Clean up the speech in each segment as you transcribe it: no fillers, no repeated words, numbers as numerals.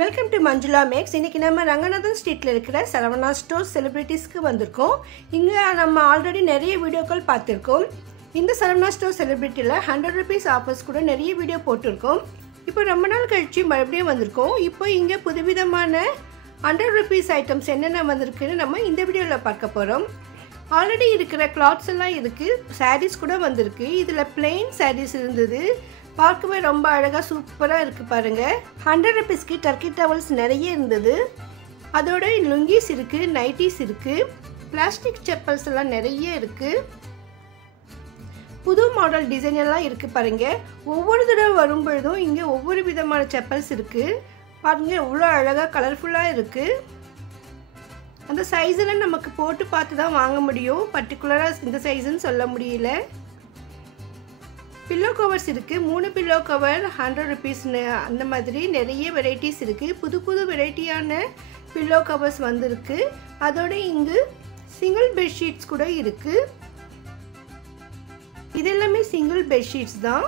Welcome to Manjula maths. இன்றைக்கி நம்ம ரங்கநாதன் ஸ்ட்ரீட்டில் இருக்கிற சரவணா ஸ்டோர் செலிப்ரிட்டிஸ்க்கு வந்திருக்கோம். இங்கே நம்ம ஆல்ரெடி நிறைய வீடியோக்கள் பார்த்துருக்கோம். இந்த சரவணா ஸ்டோர் செலிப்ரிட்டியில் 100 rupees ஆஃபர்ஸ் கூட நிறைய வீடியோ போட்டிருக்கோம். இப்போ ரொம்ப நாள் கழிச்சு மறுபடியும் வந்திருக்கோம். இப்போ இங்கே புதுவிதமான 100 rupees ஐட்டம்ஸ் என்னென்ன வந்திருக்குன்னு நம்ம இந்த வீடியோவில் பார்க்க போகிறோம். ஆல்ரெடி இருக்கிற கிளாத்ஸ் எல்லாம் இருக்குது, சாரீஸ் கூட வந்திருக்கு. இதில் பிளெயின் சாரீஸ் இருந்தது, பார்க்கவே ரொம்ப அழகாக சூப்பராக இருக்குது பாருங்கள். 100 rupeesக்கு டர்க்கி டவல்ஸ் நிறைய இருந்தது. அதோட லுங்கீஸ் இருக்குது, நைட்டிஸ் இருக்குது, பிளாஸ்டிக் செப்பல்ஸ் எல்லாம் நிறைய இருக்குது. புது மாடல் டிசைன் எல்லாம் இருக்குது பாருங்கள். ஒவ்வொரு தடவை வரும்பொழுதும் இங்கே ஒவ்வொரு விதமான செப்பல்ஸ் இருக்குது பாருங்கள். எவ்வளோ அழகாக கலர்ஃபுல்லாக இருக்குது. அந்த சைஸெல்லாம் நமக்கு போட்டு பார்த்து தான் வாங்க முடியும். பர்டிகுலராக இந்த சைஸுன்னு சொல்ல முடியல. பில்லோ கவர்ஸ் இருக்குது, 3 பில்லோ கவர் 100 rupeesனு அந்த மாதிரி நிறைய வெரைட்டிஸ் இருக்குது. புது புது வெரைட்டியான பில்லோ கவர்ஸ் வந்திருக்கு. அதோட இங்கு சிங்கிள் பெட்ஷீட்ஸ் கூட இருக்குது. இதெல்லாமே சிங்கிள் பெட்ஷீட்ஸ் தான்.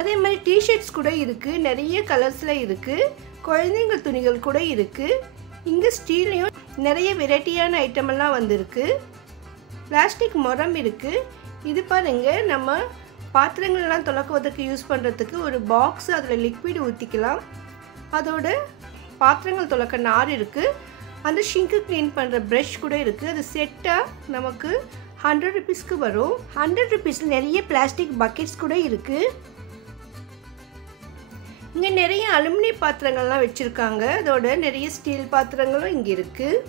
அதே மாதிரி டிஷர்ட்ஸ் கூட இருக்குது, நிறைய கலர்ஸில் இருக்குது. குழந்தைங்க துணிகள் கூட இருக்குது. இங்கே ஸ்டீல்லையும் நிறைய வெரைட்டியான ஐட்டமெல்லாம் வந்திருக்கு. பிளாஸ்டிக் முறம் இருக்குது. இது பாருங்க, நம்ம பாத்திரங்கள்லாம் துலக்குவதற்கு யூஸ் பண்ணுறதுக்கு ஒரு பாக்ஸ், அதில் லிக்விட் ஊற்றிக்கலாம். அதோட பாத்திரங்கள் துலக்க நார் இருக்குது. அந்த ஷிங்க்கு க்ளீன் பண்ணுற ப்ரஷ் கூட இருக்குது. அது செட்டாக நமக்கு 100 rupeesக்கு வரும். 100 rupeesல நிறைய பிளாஸ்டிக் பக்கெட்ஸ் கூட இருக்குது. இங்கே நிறைய அலுமினிய பாத்திரங்கள்லாம் வச்சுருக்காங்க. அதோட நிறைய ஸ்டீல் பாத்திரங்களும் இங்கே இருக்குது.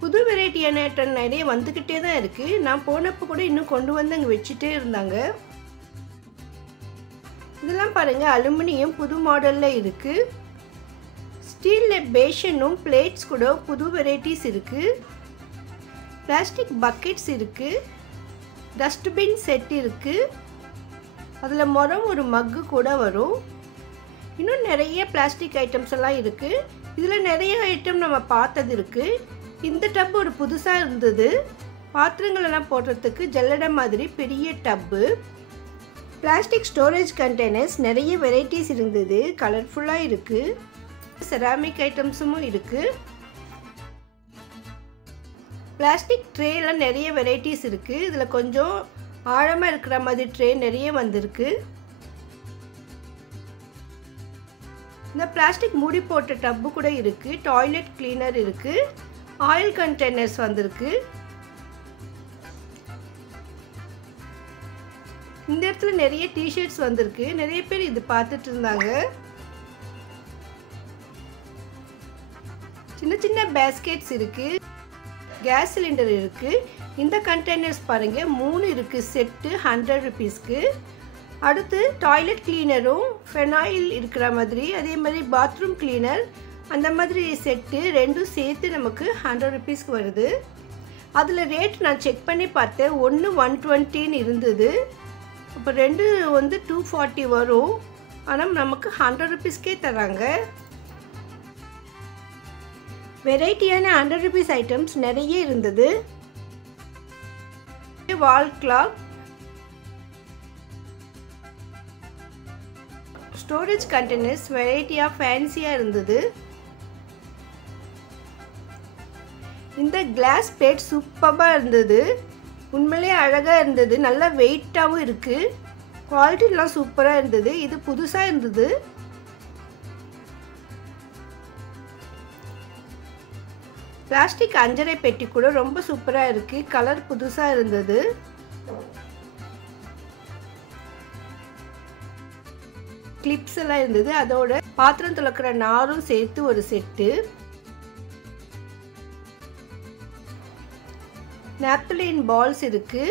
புது வெரைட்டியான ஐட்டம் நிறைய வந்துக்கிட்டே தான் இருக்குது. நான் போனப்போ கூட இன்னும் கொண்டு வந்து அங்கே வச்சுட்டே இருந்தாங்க. இதெல்லாம் பாருங்கள், அலுமினியம் புது மாடலில் இருக்குது. ஸ்டீலில் பேஷனும் பிளேட்ஸ் கூட புது வெரைட்டிஸ் இருக்குது. பிளாஸ்டிக் பக்கெட்ஸ் இருக்குது. டஸ்ட்பின் செட் இருக்குது. அதில் முறம் ஒரு மக்கு கூட வரும். இன்னும் நிறைய பிளாஸ்டிக் ஐட்டம்ஸ் எல்லாம் இருக்குது. இதில் நிறைய ஐட்டம் நம்ம பார்த்தது இருக்குது. இந்த டப் ஒரு புதுசாக இருந்தது. பாத்திரங்களெல்லாம் போடுறதுக்கு ஜல்லடை மாதிரி பெரிய டப்பு. பிளாஸ்டிக் ஸ்டோரேஜ் கண்டெய்னர்ஸ் நிறைய வெரைட்டிஸ் இருந்தது, கலர்ஃபுல்லாக இருக்குது. செராமிக் ஐட்டம்ஸும் இருக்குது. பிளாஸ்டிக் ட்ரேலாம் நிறைய வெரைட்டிஸ் இருக்குது. இதில் கொஞ்சம் ஆழமாக இருக்கிற மாதிரி ட்ரே நிறைய வந்திருக்கு. இந்த பிளாஸ்டிக் மூடி போட்ட டப்பு கூட இருக்குது. டாய்லெட் கிளீனர் இருக்குது. ஆயில் கண்டெய்னர்ஸ் வந்திருக்கு. இந்த இடத்துல நிறைய டிஷர்ட்ஸ் வந்திருக்கு. நிறைய பேர் இது பார்த்துட்டு இருந்தாங்க. சின்ன சின்ன பேஸ்கெட்ஸ் இருக்கு. கேஸ் சிலிண்டர் இருக்கு. இந்த கண்டெய்னர்ஸ் பாருங்க, 3 இருக்கு செட்டு 100 rupeesக்கு. அடுத்து டாய்லெட் கிளீனரும் ஃபெனாயில் இருக்கிற மாதிரி, அதே மாதிரி பாத்ரூம் கிளீனர் அந்த மாதிரி செட்டு ரெண்டும் சேர்த்து நமக்கு 100 rupeesக்கு வருது. அதில் ரேட் நான் செக் பண்ணி பார்த்தேன். ஒன்று 120ன்னு இருந்தது. அப்போ ரெண்டு வந்து 240 வரும். ஆனால் நமக்கு 100 rupeesக்கே தராங்க. வெரைட்டியான 100 rupees ஐட்டம்ஸ் நிறைய இருந்தது. வால் கிளாக், ஸ்டோரேஜ் கண்டெய்னர்ஸ் வெரைட்டியாக ஃபேன்சியாக இருந்தது. இந்த கிளாஸ் பிளேட் சூப்பராக இருந்தது. உண்மையிலே அழகாக இருந்தது. நல்லா வெயிட்டாகவும் இருக்குது. குவாலிட்டிலாம் சூப்பராக இருந்தது. இது புதுசாக இருந்தது. பிளாஸ்டிக் அஞ்சரை பெட்டி கூட ரொம்ப சூப்பராக இருக்குது. கலர் புதுசாக இருந்தது. கிளிப்ஸ் எல்லாம் இருந்தது. அதோட பாத்திரம் துலக்கிற நாரும் சேர்த்து ஒரு செட்டு. நாப்தலின் பால்ஸ் இருக்கு.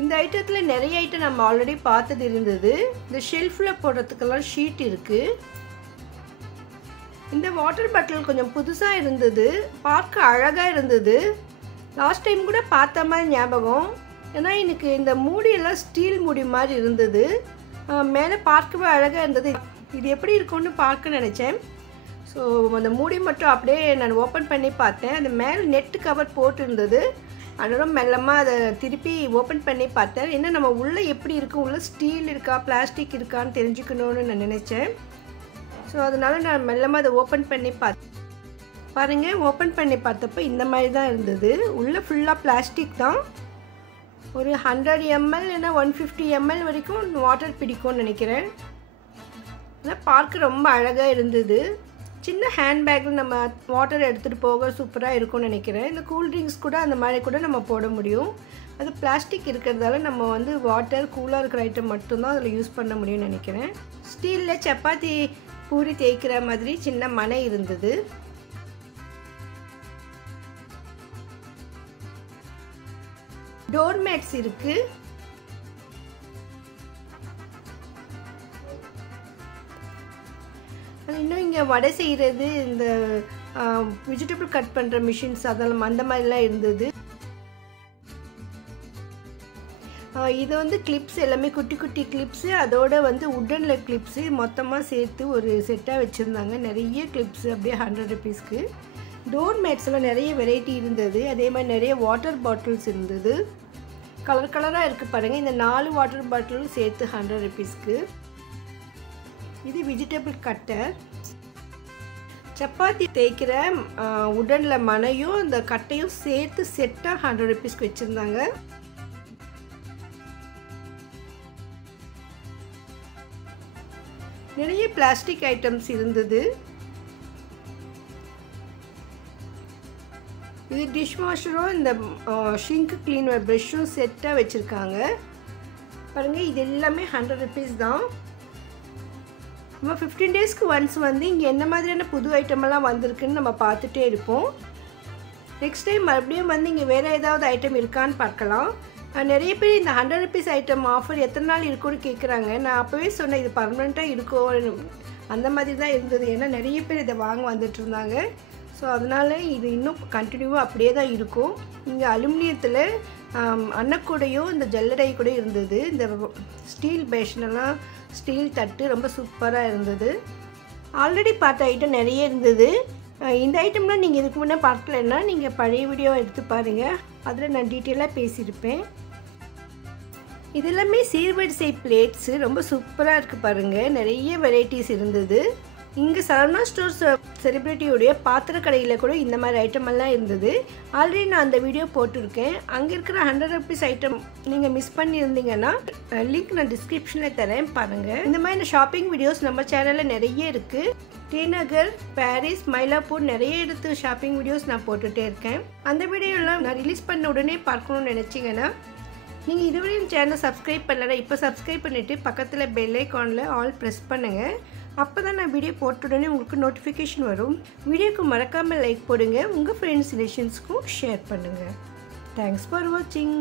இந்த ஐட்டத்தில் நிறைய ஐட்டம் நம்ம ஆல்ரெடி பார்த்தது இருந்தது. இந்த ஷெல்ஃபில் போடுறதுக்கெல்லாம் ஷீட் இருக்கு. இந்த வாட்டர் பாட்டில் கொஞ்சம் புதுசாக இருந்தது. பார்க்க அழகாக இருந்தது. லாஸ்ட் டைம் கூட பார்த்த மாதிரி ஞாபகம். ஏன்னா எனக்கு இந்த மூடியெல்லாம் ஸ்டீல் மூடி மாதிரி இருந்தது. மேலே பார்க்கவே அழகாக இருந்தது. இது எப்படி இருக்கும்னு பார்க்க நினச்சேன். ஸோ அந்த மூடி மட்டும் அப்படியே நான் ஓப்பன் பண்ணி பார்த்தேன். அந்த மேலே நெட்டு கவர் போட்டிருந்தது. அதோட மெல்லமாக அதை திருப்பி ஓப்பன் பண்ணி பார்த்தேன். ஏன்னா நம்ம உள்ளே எப்படி இருக்கும், உள்ளே ஸ்டீல் இருக்கா பிளாஸ்டிக் இருக்கான்னு தெரிஞ்சுக்கணுன்னு நான் நினச்சேன். ஸோ அதனால் நான் மெல்லமாக அதை ஓப்பன் பண்ணி பாருங்கள். ஓப்பன் பண்ணி பார்த்தப்போ இந்த மாதிரி தான் இருந்தது. உள்ளே ஃபுல்லாக பிளாஸ்டிக் தான். ஒரு 100 ml இல்லைன்னா 150 ml வரைக்கும் வாட்டர் பிடிக்கும்னு நினைக்கிறேன். ஆனால் பார்க்க ரொம்ப அழகாக இருந்தது. சின்ன ஹேண்ட்பேக்கில் நம்ம வாட்டர் எடுத்துகிட்டு போக சூப்பராக இருக்கும்னு நினைக்கிறேன். இந்த கூல்ட்ரிங்க்ஸ் கூட அந்த மாதிரி கூட நம்ம போட முடியும். அது பிளாஸ்டிக் இருக்கிறதால நம்ம வந்து வாட்டர் கூலாக இருக்கிற ஐட்டம் மட்டும்தான் அதில் யூஸ் பண்ண முடியும்னு நினைக்கிறேன். ஸ்டீலில் சப்பாத்தி பூரி தேய்க்கிற மாதிரி சின்ன மனை இருந்தது. டோர் மேட்ஸ் இருக்குது. இன்னும் இங்கே வடை செய்கிறது, இந்த வெஜிடபிள் கட் பண்ணுற மிஷின்ஸ் அதெல்லாம் அந்த மாதிரிலாம் இருந்தது. இது வந்து கிளிப்ஸ் எல்லாமே குட்டி குட்டி கிளிப்ஸு, அதோட வந்து உட்டனில் கிளிப்ஸு மொத்தமாக சேர்த்து ஒரு செட்டாக வச்சுருந்தாங்க. நிறைய கிளிப்ஸு அப்படியே 100 rupeesக்கு. டோர் மேட்ஸ்லாம் நிறைய வெரைட்டி இருந்தது. அதே மாதிரி நிறைய வாட்டர் பாட்டில்ஸ் இருந்தது. கலர் கலராக இருக்குது பாருங்கள். இந்த 4 வாட்டர் பாட்டிலும் சேர்த்து 100 rupeesக்கு. இது வெஜிடபிள் கட்டர். சப்பாத்தி தேய்க்கிற உடனில் மனையும் இந்த கட்டையும் சேர்த்து செட்டாக 100 rupeesக்கு வச்சுருந்தாங்க. நிறைய பிளாஸ்டிக் ஐட்டம்ஸ் இருந்தது. இது டிஷ் வாஷரும் இந்த ஷிங்க் கிளீனர் ப்ரஷ்ஷும் செட்டாக வச்சுருக்காங்க பாருங்கள். இது எல்லாமே 100 rupees தான். நம்ம 15 daysக்கு ஒன்ஸ் வந்து இங்கே என்ன மாதிரியான புது ஐட்டமெல்லாம் வந்திருக்குன்னு நம்ம பார்த்துட்டே இருப்போம். நெக்ஸ்ட் டைம் மறுபடியும் வந்து இங்கே வேறு ஏதாவது ஐட்டம் இருக்கான்னு பார்க்கலாம். நிறைய பேர் இந்த 100 rupees ஐட்டம் ஆஃபர் எத்தனை நாள் இருக்குன்னு கேட்குறாங்க. நான் அப்போவே சொன்னேன் இது பர்மனெண்ட்டாக இருக்கும், அந்த மாதிரி தான் இருந்தது. ஏன்னா நிறைய பேர் இதை வாங்க வந்துட்டு இருந்தாங்க. ஸோ அதனால் இது இன்னும் கண்டினியூவாக அப்படியே தான் இருக்கும். இங்கே அலுமினியத்தில் அன்னக்கூடையும் இந்த ஜல்லடை கூட இருந்தது. இந்த ஸ்டீல் பேஷனெல்லாம் ஸ்டீல் தட்டு ரொம்ப சூப்பராக இருந்தது. ஆல்ரெடி பார்த்த ஐட்டம் நிறைய இருந்தது. இந்த ஐட்டம்லாம் நீங்கள் இதுக்கு முன்னே பார்க்கலன்னா நீங்கள் பழைய வீடியோ எடுத்து பாருங்கள். அதில் நான் டீட்டெயிலாக பேசியிருப்பேன். இது எல்லாமே சீர்வரிசை பிளேட்ஸு ரொம்ப சூப்பராக இருக்குது பாருங்கள். நிறைய வெரைட்டிஸ் இருந்தது. இங்கே சரவணா ஸ்டோர்ஸ் செலிப்ரிட்டியோடைய பாத்திர கடையில் கூட இந்த மாதிரி ஐட்டம் எல்லாம் இருந்தது. ஆல்ரெடி நான் அந்த வீடியோ போட்டிருக்கேன். அங்கே இருக்கிற 100 rupees ஐட்டம் நீங்கள் மிஸ் பண்ணியிருந்தீங்கன்னா லிங்க் நான் டிஸ்கிரிப்ஷனில் தரேன் பாருங்கள். இந்த மாதிரி ஷாப்பிங் வீடியோஸ் நம்ம சேனலில் நிறைய இருக்குது. டி நகர், பாரிஸ், மயிலாப்பூர் நிறைய இடத்து ஷாப்பிங் வீடியோஸ் நான் போட்டுகிட்டே இருக்கேன். அந்த வீடியோலாம் நான் ரிலீஸ் பண்ண உடனே பார்க்கணுன்னு நினச்சிங்கன்னா நீங்கள் இதுவரையும் சேனலை சப்ஸ்கிரைப் பண்ணலை, இப்போ சப்ஸ்கிரைப் பண்ணிவிட்டு பக்கத்தில் பெல் ஐக்கானில் ஆல் ப்ரெஸ் பண்ணுங்கள். அப்போ தான் நான் வீடியோ போட்ட உடனே உங்களுக்கு நோட்டிஃபிகேஷன் வரும். வீடியோக்கு மறக்காமல் லைக் போடுங்க. உங்கள் ஃப்ரெண்ட்ஸ் ரிலேஷன்ஸ்க்கும் ஷேர் பண்ணுங்கள். தேங்க்ஸ் ஃபார் வாட்சிங்.